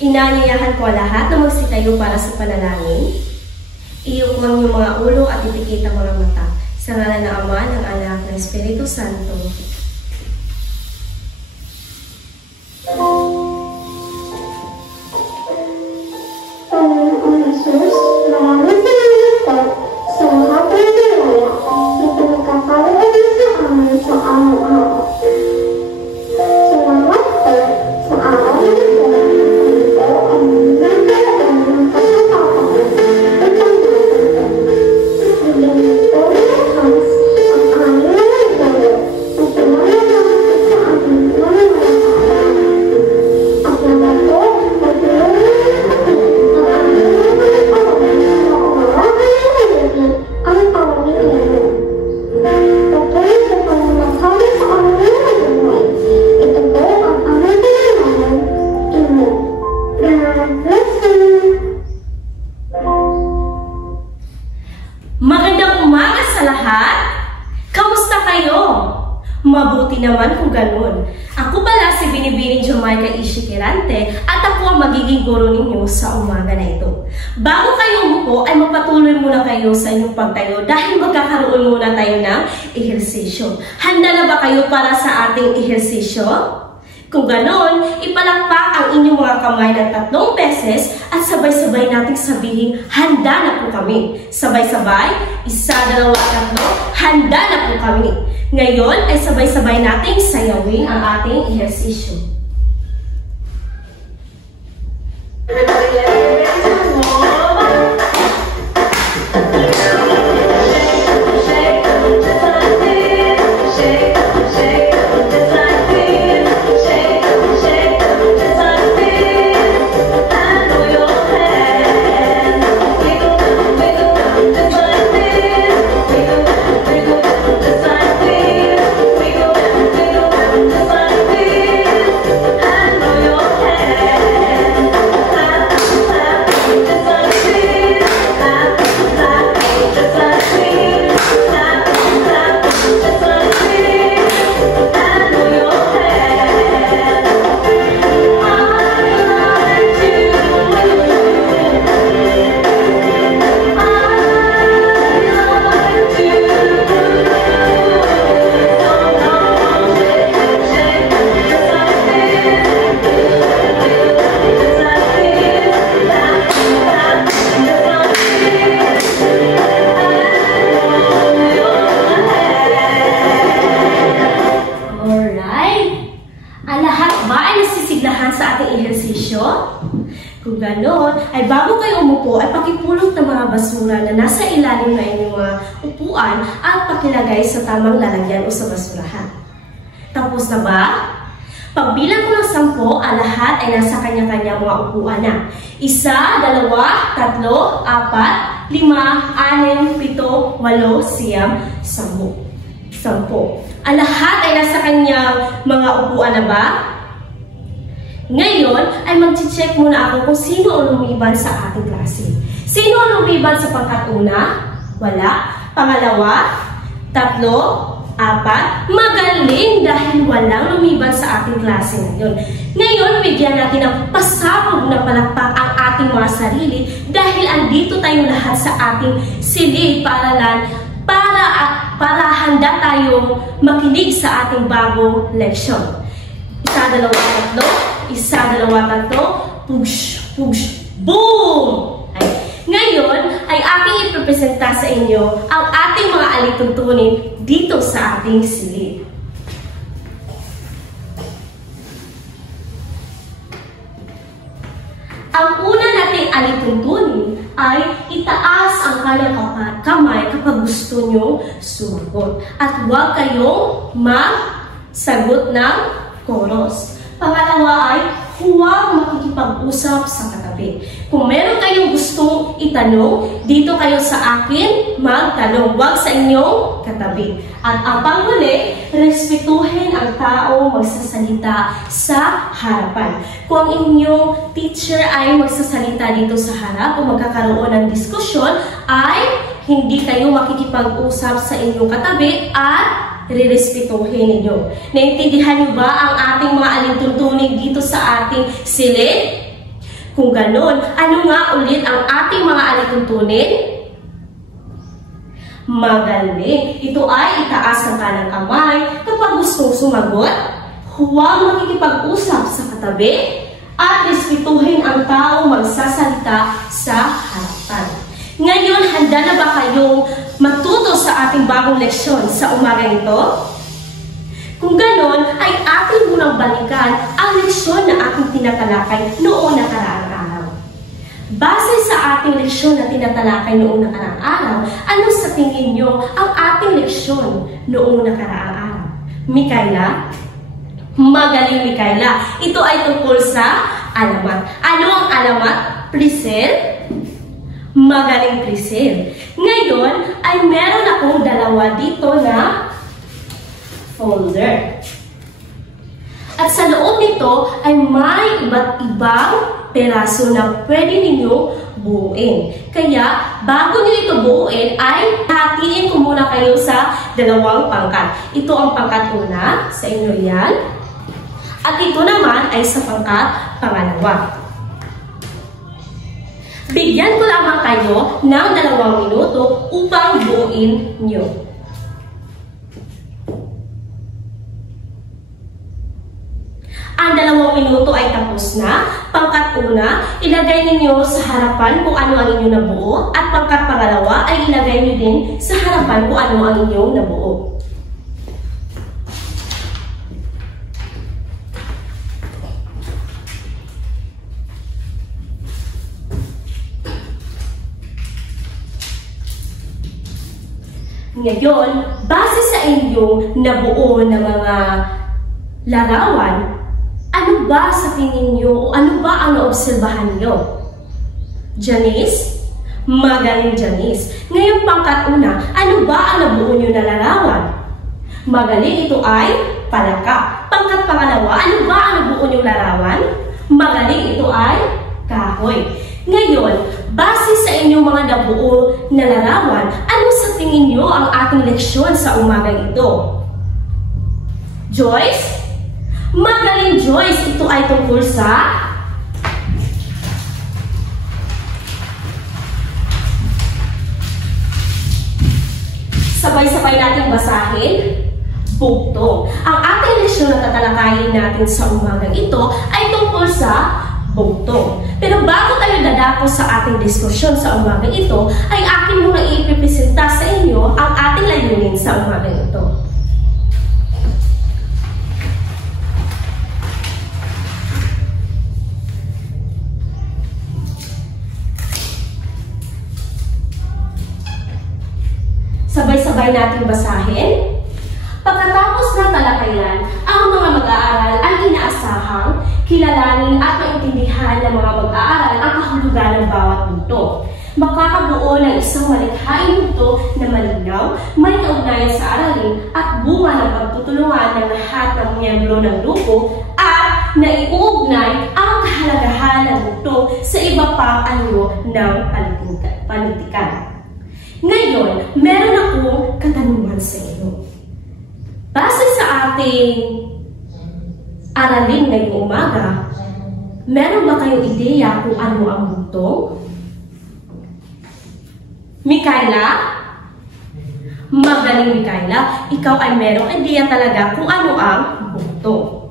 Inanyayahan ko lahat na magsitayo para sa panalangin. Iyuko ang iyong mga ulo at ipikit ang mga mata. Sa ngalan ng Ama, ng Anak, ng Espiritu Santo. Panginoon Jesus, maraming salamat po sa lahat ng biyaya na pinagkakaroon sa amin sa araw-araw. Salamat po sa araw na ito. Ito ang nagkaroon ng kasapatan at pangalaman. Bigyan niyo po ng lakas ang aming mga ito at pinalaman sa aming mga nakakaalam. At naman po, magulong Magandang umaga sa lahat! Kamusta kayo? Mabuti naman kung ganun. Ako pala si Binibining Jamaica Ishikirante at ako ang magiging guro ninyo sa umaga na ito. Bago kayo umupo ay magpatuloy muna kayo sa inyong pagtayo dahil magkakaroon muna tayo ng ehersisyo. Handa na ba kayo para sa ating ehersisyo? Kung ganon, ipalakpak ang inyong mga kamay ng 3 beses at sabay-sabay nating sabihin, handa na po kami. Sabay-sabay, 1, 2, 3, handa na po kami. Ngayon ay sabay-sabay nating sayawin ang ating ehersisyo. Kung gano'n, ay bago kayo umupo ay pakipulot ng mga basura na nasa ilalim na inyong mga upuan at pakilagay sa tamang lalagyan o sa basurahan. Tapos na ba? Pagbilang ko ng 10, ang lahat ay nasa kanya-kanya mga upuan na. 1, 2, 3, 4, 5, 6, 7, 8, 9, 10, 10. Ang lahat ay nasa kanyang mga upuan na ba? Ngayon ay mag-check muna ako kung sino ang lumiban sa ating klase. Sino ang lumiban sa pangkat-una? Wala. Pangalawa? 3, 4. Magaling dahil walang lumiban sa ating klase ngayon. Ngayon, bigyan natin ng pasabog na palakpak ang ating mga sarili dahil andito tayong lahat sa ating silid-paaralan para handa tayong makinig sa ating bagong leksyon. 1, 2, 3. 1, 2, 3, push, push, boom! Ngayon ay aking ipresenta sa inyo ang ating mga alituntunin dito sa ating silid. Ang una nating alituntunin ay itaas ang kanyang kamay kapag gusto nyo sumagot. At huwag kayong magsagot ng chorus. Pangalawa ay huwag makikipag-usap sa katabi. Kung meron kayong gustong itanong, dito kayo sa akin magtanong, huwag sa inyong katabi. At ang panghuli, respetuhin ang tao magsasalita sa harapan. Kung ang inyong teacher ay magsasalita dito sa harap o magkakaroon ng diskusyon, ay hindi kayo makikipag-usap sa inyong katabi at rirespetuhin ninyo. Naintindihan niyo ba ang ating mga alituntunin dito sa ating silid? Kung ganon, ano nga ulit ang ating mga alituntunin? Magaling. Ito ay itaas ang kanang kamay kapag gustong sumagot. Huwag makikipag-usap sa katabi at respetuhin ang taong magsasalita sa harapan. Ngayon, handa na ba kayong matuto sa ating bagong leksyon sa umagang ito? Kung ganon, ay ating munang balikan ang leksyon na ating tinatalakay noong nakaraang araw. Base sa ating leksyon na tinatalakay noong nakaraang araw, ano sa tingin nyo ang ating leksyon noong nakaraang araw? Mikaela? Magaling, Mikaela. Ito ay tungkol sa alamat. Ano ang alamat? Priscel? Magaling, Priscel. Ngayon, ay meron akong dalawa dito na folder. At sa loob nito ay may iba't ibang peraso na pwede ninyong buuin. Kaya, bago nyo ito buuin, ay hatiin ko muna kayo sa dalawang pangkat. Ito ang pangkat una, sa inyo yan. At ito naman ay sa pangkat pangalawa. Bigyan ko lamang kayo ng 2 minuto upang buuin nyo. Ang 2 minuto ay tapos na. Pangkat una, ilagay ninyo sa harapan kung ano ang inyong nabuo. At pangkat pangalawa ay ilagay nyo din sa harapan kung ano ang inyong nabuo. Ngayon, base sa inyong nabuo na mga larawan, ano ba sa tingin nyo o ano ba ang naobserbahan nyo? Janice? Magaling, Janice. Ngayon, pangkat una, ano ba ang nabuo nyo na larawan? Magaling, ito ay palaka. Pangkat pangalawa, ano ba ang nabuo nyo larawan? Magaling, ito ay kahoy. Ngayon, base sa inyong mga nabuo na larawan, ano sa tingin nyo ang ating leksyon sa umagang ito? Joyce? Magaling, Joyce. Ito ay tungkol sa sabay-sabay nating basahin. Bugtong. Ang ating leksyon na tatalakayin natin sa umagang ito ay tungkol sa bugtong. Pero bago tayo dadako sa ating diskusyon sa umagang ito, ay akin muna ipipresenta sa inyo ang ating layunin sa umagang ito. Sabay-sabay natin basahin. Pagkatapos ng talakayan, ang mga mag-aaral ay inaasahang kilalanin at maintindihan ng mga mag-aaral ang kahulugan ng bawat bugtong. Makakabuo ng isang malikhaing bugtong na malinaw, may kaugnayan sa aralin at bunga ng pagtutulungan ng lahat ng miyembro ng grupo at naiuugnay ang kahalagahan ng bugtong sa iba pang anyo ng panitikan. Ngayon, meron akong katanungan sa inyo. Base sa ating aralin ngayong umaga, meron ba kayong ideya kung ano ang bugtong? Mikaela? Magaling, Mikaela. Ikaw ay merong ideya talaga kung ano ang bugtong.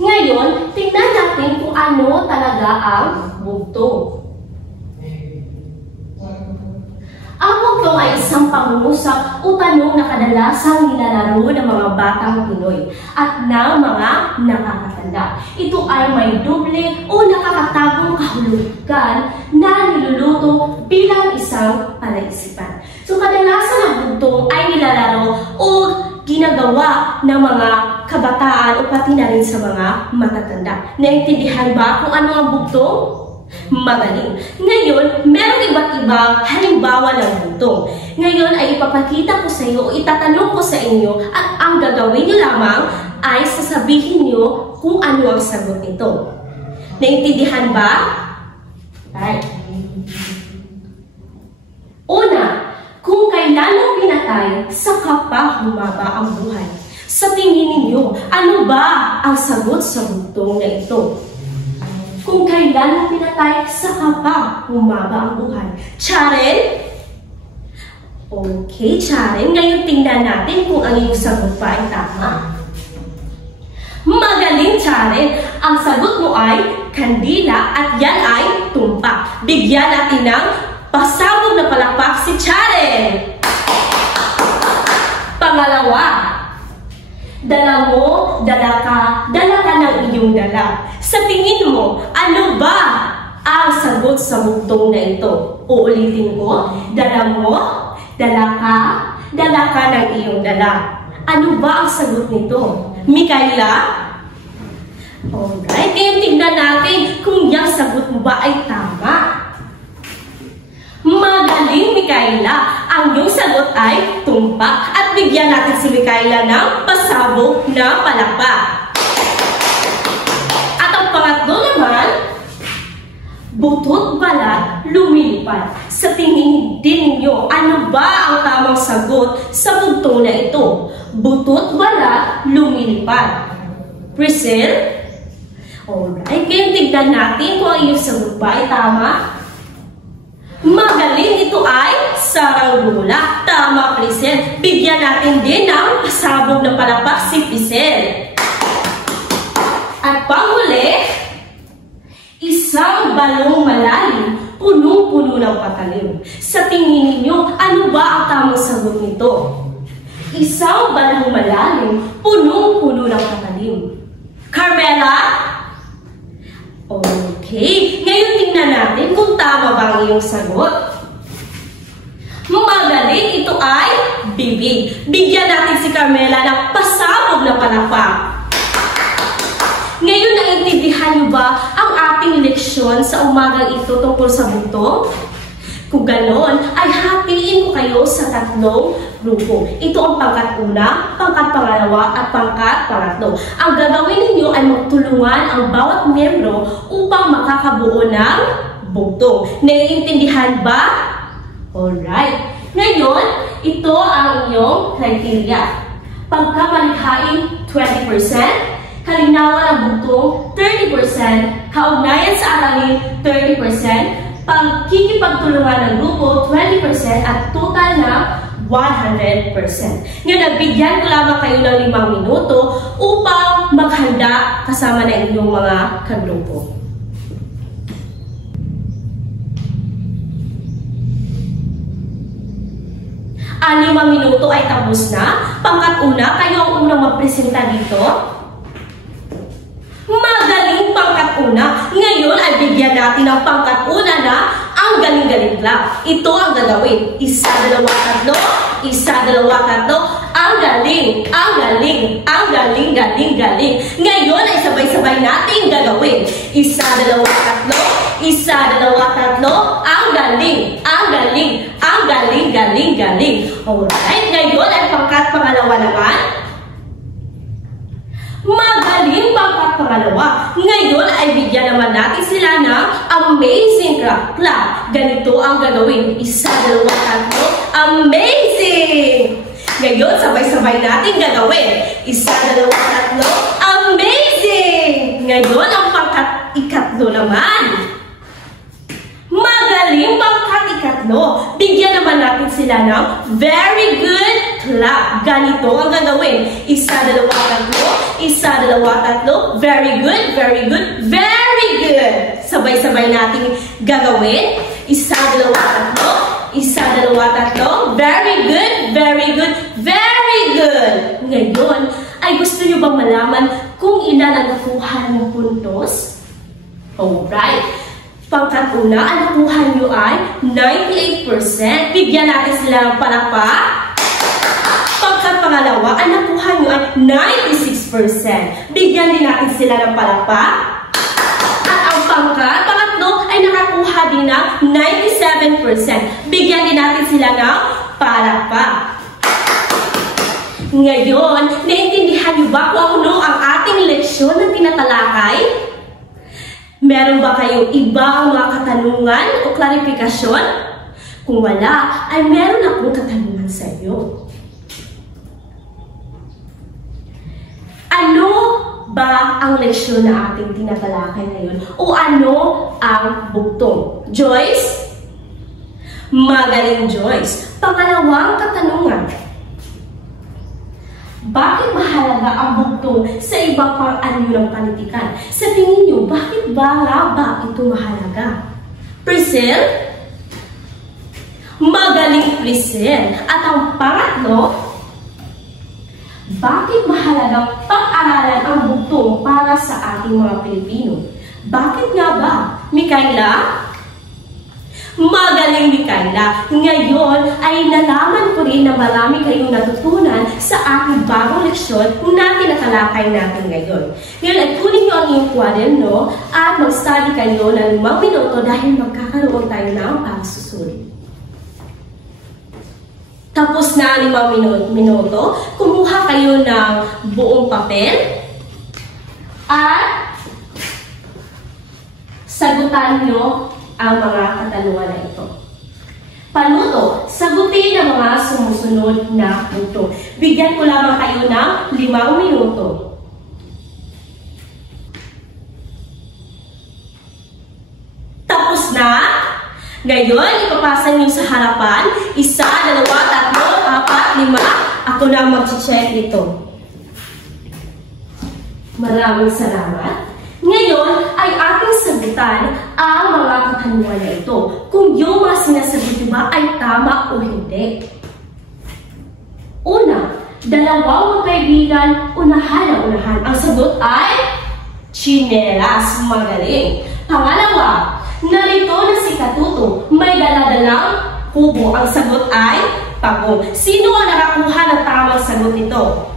Ngayon, tingnan natin kung ano talaga ang bugtong. Ang bugtong ay isang pangungusap o tanong na kadalasang nilalaro ng mga batang Pinoy at ng mga nakakatanda. Ito ay may doble o nakakatagong kahulugan na niluluto bilang isang palaisipan. So kadalasan ang bugtong ay nilalaro o ginagawa ng mga kabataan o pati na rin sa mga matatanda. Naintindihan ba kung ano ang bugtong? Magaling. Ngayon, merong iba't ibang halimbawa ng bugtong. Ngayon ay ipapakita ko sa iyo o itatanong ko sa inyo at ang gagawin niyo lamang ay sasabihin niyo kung ano ang sagot nito. Naintindihan ba? Right. Una, kung kailan mo pinatay, saka pa humaba ang buhay. Sa tingin tingin niyo, ano ba ang sagot sa bugtong na ito? Kung kailan mo pinatay, saka pa humaba ang buhay. Charen? Okay, Charen. Ngayon tingnan natin kung ang iyong sagot pa ay tama. Magaling, Charen. Ang sagot mo ay kandila at yan ay tumpak. Bigyan natin ng pasabog na palakpak si Charen. Pangalawa, dala ka ng iyong dala. Sa tingin mo, ano ba ang sagot sa bugtong na ito? Uulitin ko, dala ka ng iyong dala. Ano ba ang sagot nito? Mikaela? Alright, ngayon tignan natin kung yung sagot mo ba ay tama. Magaling, Mikaela. Ang iyong sagot ay tumpak. At bigyan natin si Mikaela ng pasabog na palakpak. At ang pangatlo naman, butot balat lumilipad. Sa tingin din niyo, ano ba ang tamang sagot sa bugtong na ito? Butot balat lumilipad. Priscilla? Alright, ngayon tignan natin kung ang iyong sagot ba ay tama. Magaling, ito ay saranggola. Tama, Priscilla. Bigyan natin din ng pasabog na palakpak si Priscilla. At panghuli, isang balong malalim, punong-puno ng patalim. Sa tingin ninyo, ano ba ang tamang sagot nito? Isang balong malalim, punong-puno ng patalim. Carmela? Okay, ngayon tingnan natin kung tama ba ang iyong sagot. Magaling, ito ay bibig. Bigyan natin si Carmela ng pasabog na palakpak. Ngayon, naintindihan niyo ba ang ating leksyon sa umagang ito tungkol sa bugtong? Kung ganon, ay hatiin ko kayo sa tatlong grupo. Ito ang pangkat-una, pangkat-pangalawa, at pangkat-pangatlo. Ang gagawin ninyo ay magtulungan ang bawat miyembro upang makakabuo ng bugtong. Naiintindihan ba? Alright. Ngayon, ito ang iyong criteria. Pagkamalikhain, 20%. Kalinawan ng bugtong, 30%. Kaugnayan sa aralin, 30%. Pagkikipagtulungan ng grupo, 20%, at total na 100%. Ngayon, nagbigyan ko lamang kayo ng 5 minuto upang maghanda kasama na inyong mga kagrupo. Ang 5 minuto ay tapos na. Pangkat-una, kayo ang unang magpresenta dito. Magaling, pangkat-una. Ngayon ay bigyan natin ng pangkat-una na ang galing-galing club. Ito ang gagawin. 1, 2, 3. 1, 2, 3. Ang galing, ang galing, ang galing, galing, galing. Ngayon ay sabay-sabay natin gagawin. 1, 2, 3. 1, 2, 3. Ang galing, ang galing, ang galing, galing, galing. Alright, ngayon ay pangkat-pangalawa naman. Magaling, pangkat-pangalawa. Ngayon ay bigyan naman natin sila ng amazing craft club. Ganito ang gagawin. 1, 2, 3. Amazing! Ngayon, sabay-sabay natin gagawin. 1, 2, 3. Amazing! Ngayon, ang pangkat-ikatlo naman. Magaling, pangkat-ikatlo. Bigyan naman natin sila ng very good clap. Ganito ang gagawin. 1, 2, 3. 1, 2, 3. Very good, very good, very good. Sabay-sabay natin gagawin. 1, 2, 3. 1, 2, 3. Very good, very good, very good. Ngayon, ay gusto nyo bang malaman kung ilan ang nakuha ng puntos? Alright. Pangkat-una, ang nakuha nyo ay 98%. Bigyan natin sila ng palakpak. Pangkat-pangalawa, ang nakuha nyo ay 96%. Bigyan din natin sila ng palakpak. At ang pangatlo ay nakakuha din ng 97%. Bigyan din natin sila ng palakpak. Ngayon, naintindihan nyo ba kung ano ang ating leksyon na tinatalakay? Meron ba kayong ibang mga katanungan o klarifikasyon? Kung wala, ay meron akong katanungan sa iyo. ba ang leksyon na ating tinatalakay ngayon? O ano ang bugtong? Joyce? Magaling, Joyce. Pangalawang katanungan. Bakit mahalaga ang bugtong sa iba pang anyo ng panitikan? Sa tingin niyo, bakit ba nga ba ito mahalaga? Priscilla? Magaling, Priscilla. At ang pangatlo, bakit mahalagang pag-aralan ang bugtong para sa ating mga Pilipino? Bakit nga ba? Mikaela? Magaling, Mikaela. Ngayon ay nalaman ko rin na marami kayong natutunan sa aking bagong leksyon na tinatalakay natin ngayon. Ngayon ay kunin niyo ang iyong kwaderno at mag-study kayo ng 5 minuto dahil magkakaroon tayo ng pagsusulit. Tapos na 5 minuto, kumuha kayo ng buong papel at sagutan nyo ang mga katanungan na ito. Panuto, sagutin ang mga sumusunod na punto. Bigyan ko lamang kayo ng 5 minuto. Tapos na? Ngayon, ipapasa niyo sa harapan. 1, 2, 3, 4, 5. Ako na ang mag-check ito. Maraming salamat. Ngayon ay ating sagutan ang mga katanungan na ito. Kung yung mga sinasagot ba ay tama o hindi. Una, dalawang magkaibigan, unahan ang unahan. Ang sagot ay tsinelas. Magaling. Pangalawa, narito na si Katuto, may daladalang kubo. Ang sagot ay pagong. Sino ang nakakuha ng tamang sagot nito?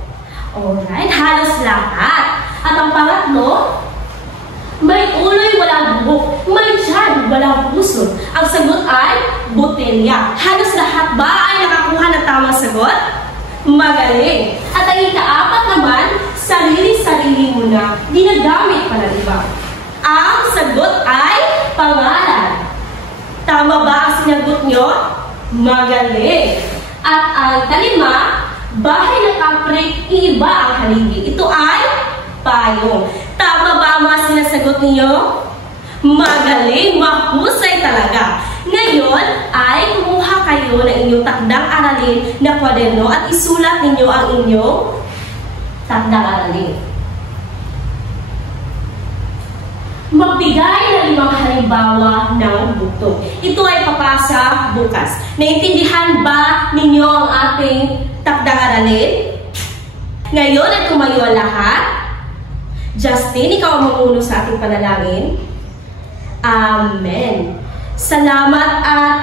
Alright, halos lahat. At ang pangatlo, may ulo'y walang buhok, may tiyan, walang puso. Ang sagot ay botelya. Halos lahat ba ay nakakuha ng tamang sagot? Magaling. At ang ikaapat naman, sarili-sarili mo na, ginagamit pa ng iba. Ang sagot ay pangalan. Tama ba ang sinagot nyo? Magaling. At ang kalima, bahay ng kapre, iba ang haligi. Ito ay payong. Tama ba ang mga sinasagot ninyo? Magaling, mahusay talaga. Ngayon ay kumuha kayo ng inyong takdang aralin na kwaderno at isulat ninyo ang inyong takdang aralin. Magbigay ng 5 halimbawa ng bugtong. Ito ay papasa bukas. Naintindihan ba ninyo ang ating takdang aralin? Ngayon ay tumayo ang lahat. Justin, ikaw ang mamuno sa ating panalangin. Amen. Salamat at